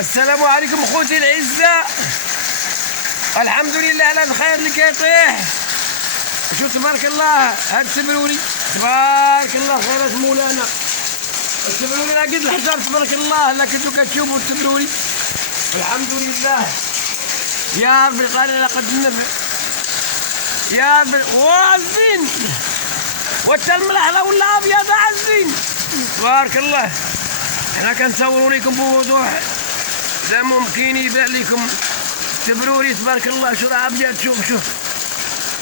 السلام عليكم خوتي العزة. الحمد لله على الخير اللي كيطيح. شو تبارك الله هاد التبروري تبارك الله خيرات مولانا. التبروري راه قد الحجر تبارك الله. لا كنتو كتشوفوا التبروري الحمد لله. يا ربي قال لقد النبع يا ربي وعزين وتا الملحلة ولا ابيض عزين تبارك الله. حنا كنصوروا لكم بوضوح لا ممكن يبان لكم تبروري تبارك الله. شو راه ابيض شوف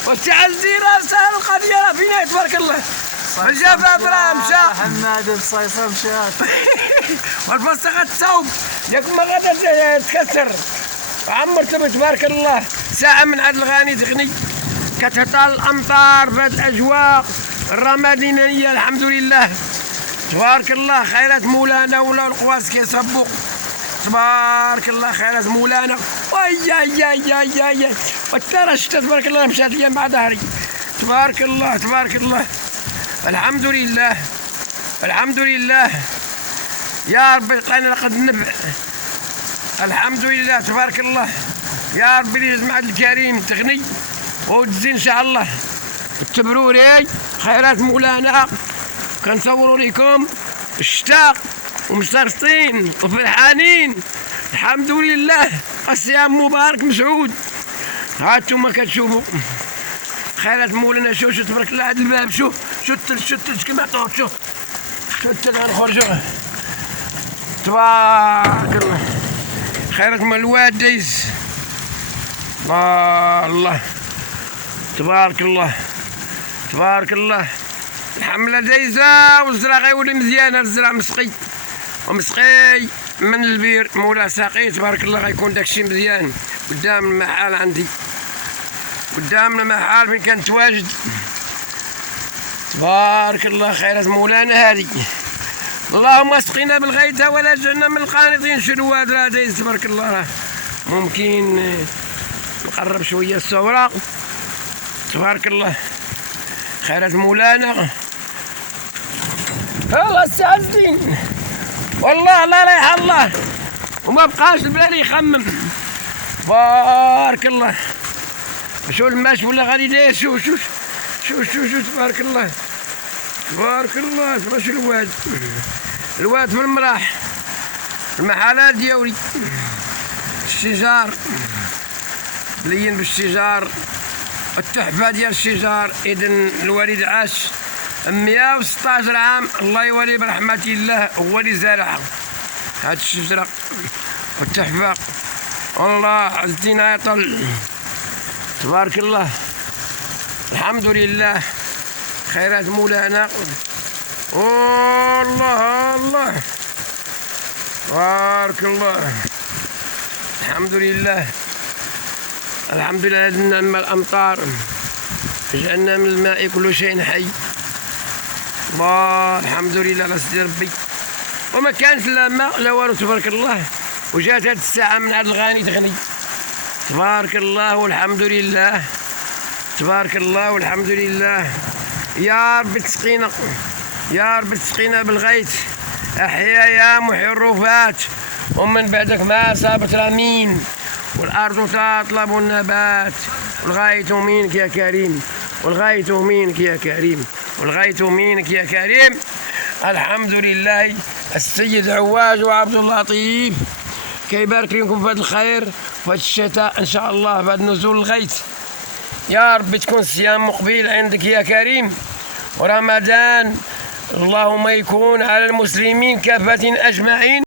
والتعزي راه سهل القضيه راه فينا تبارك الله. الجفاف راه مشى حماد الصيصه مشات والبسطه غتصاوب ياك ما غادا تكسر عمر تبارك الله. ساعه من عاد الغاني تغني كتهطل الامطار في هاد الاجواء الرمضانيه الحمد لله تبارك الله. خيرات مولانا ولا القواس كيصبوا تبارك الله. خيرات مولانا ويا والترى الشتا تبارك الله مشات ليا مع ظهري تبارك الله تبارك الله. الحمد لله الحمد لله يا ربي لقينا لقد النبع. الحمد لله تبارك الله يا ربي اللي يجمع الكريم تغني وتزين ان شاء الله. التبروري خيرات مولانا كنصوروا لكم الشتاء ومسترسطين وفرحانين الحمد لله. الصيام مبارك مسعود. هانتوما كتشوفوا خيرات مولانا. شوف تبارك الله هاد الباب شوف التلج كيما عطوه شوف التلج غنخرجوا تبارك الله. خيرات مال الواد دايز الله تبارك الله تبارك الله. الحمله دايزه والزرع غيولي مزيانه. الزرع مسقي ومسقي من البير مولا ساقي تبارك الله. غيكون داكشي مزيان قدام المحل عندي قدام المحل فين كانت واجد تبارك الله. خيرات مولانا هذه اللهم اسقنا بالغيث ولا جعلنا من القانطين. شنو هذا راه دايز تبارك الله. راه ممكن نقرب شويه الصوره تبارك الله. خيرات مولانا والله السعزين والله لا ريح الله وما بقاش البلاد يخمم بارك الله. شو الماش ولا غادي داير شو تبارك الله تبارك الله. تبارك الواد من المراح المحلات ديالي الشجار مليين بالشجار التحفه ديال الشجار. اذن الوالد عاش 116 عام الله يولي برحمة الله هو اللي زرعها هاد الشجره والتحفه. والله عزتينا يطل تبارك الله. الحمد لله خيرات مولانا الله بارك الله. الحمد لله الحمد لله نعم الامطار جعلنا من الماء كل شيء حي. الله الحمد لله على سيدي ربي. وما كانش لا ماء لا والو تبارك الله. وجات هاد الساعه من عاد الغاني تغني تبارك الله والحمد لله تبارك الله والحمد لله. يا رب تسقينا يا رب تسقينا بالغيث. احيا يا محيي الرفات ومن بعدك ما أصابت رمين والارض تطلب النبات. والغاية منك يا كريم والغاية منك يا كريم والغاية منك يا كريم. الحمد لله. السيد عواج وعبد اللطيف كيبارك لكم في هذا الخير في هذا الشتاء ان شاء الله بعد نزول الغيث. يا رب تكون صيام مقبل عندك يا كريم ورمضان اللهم يكون على المسلمين كافة اجمعين.